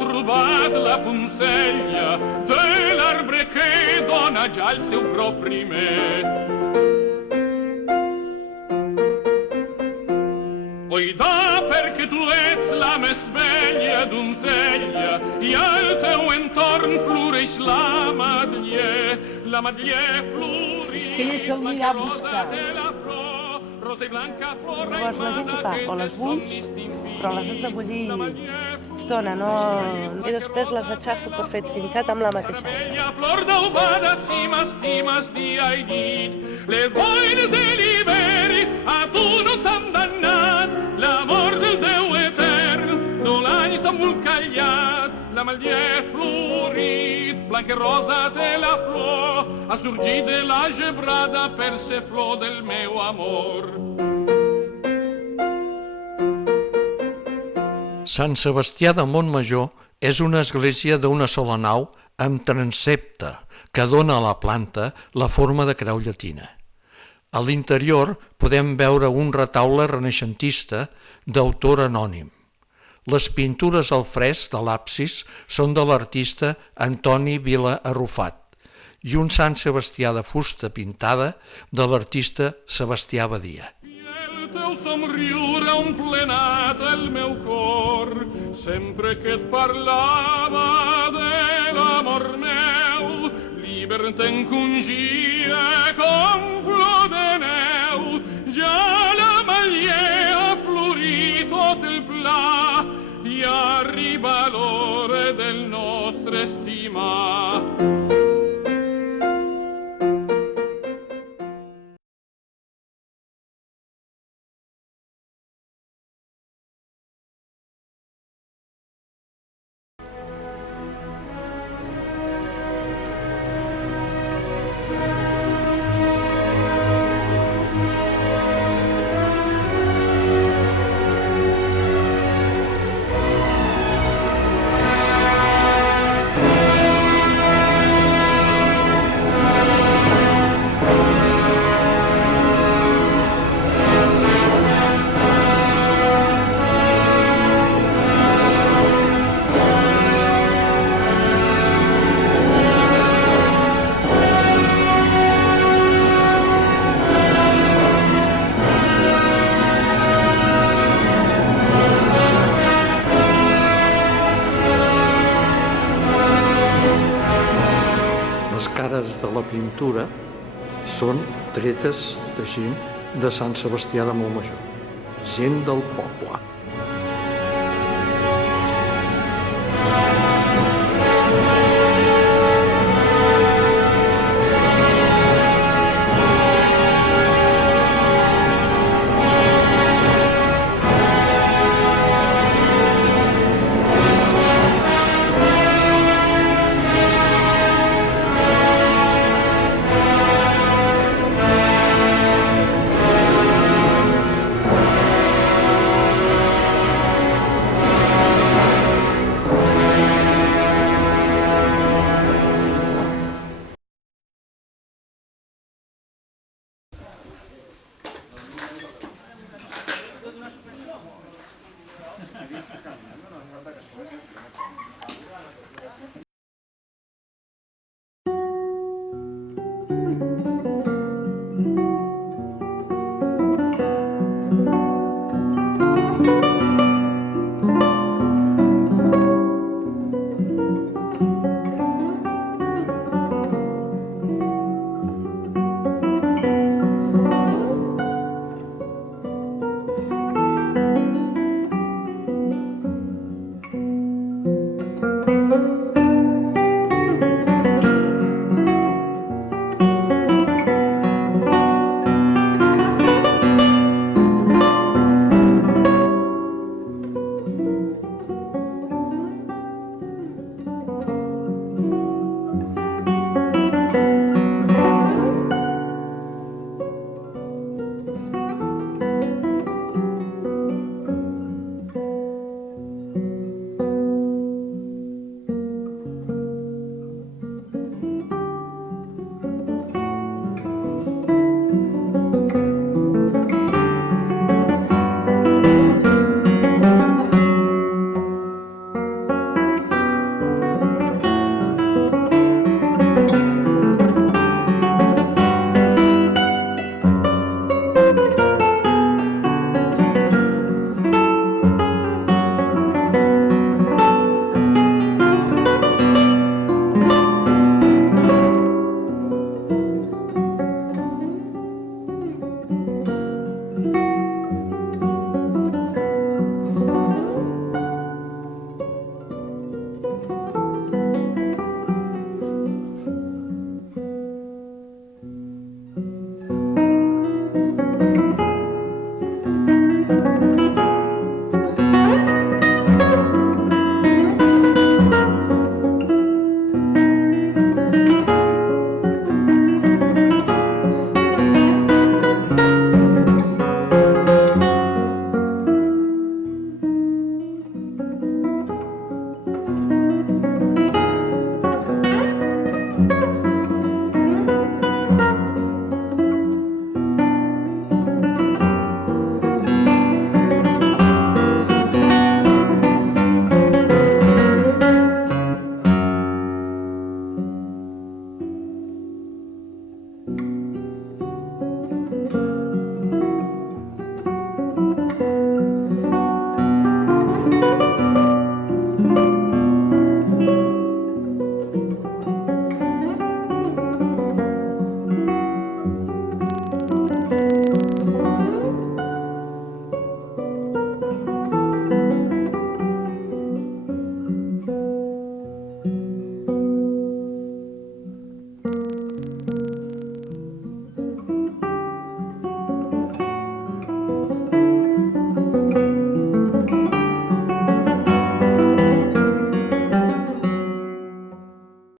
trobat la poncella de l'arbre que dona ja el seu brot primer. Oidà, perquè tu ets la més bella donzella i al teu entorn floreix la matller florix. És que ell se'l anirà a buscar. Rosa i blanca, Llavors la gent fa o les bulls, però les has de bullir estona, no? I després les aixafo per fer trinxat amb la mateixa aigua. Flor daubada, si m'estimes dia i nit, les boires de l'hivern a tu no t'han damnat, l'amor del Déu etern, no l'any tan callat, la matller florit, blanca i rosa de la flor, ha sorgit de la gebrada per ser flor del meu amor. Sant Sebastià de Montmajor és una església d'una sola nau amb transsepte que dona a la planta la forma de creu llatina. A l'interior podem veure un retaule renaixentista d'autor anònim. Les pintures al fresc de l'absis són de l'artista Antoni Vila Arrufat i un Sant Sebastià de fusta pintada de l'artista Sebastià Badia. El teu somriure ha omplenat el meu cor, sempre que et parlava de l'amor meu, lliber t'encongia com flor de neu, ja la matller ha florit tot el pla i arriba l'hora del nostre estimar. Les cares de la pintura són tretes de gent de Sant Sebastià de Montmajor, gent del poble.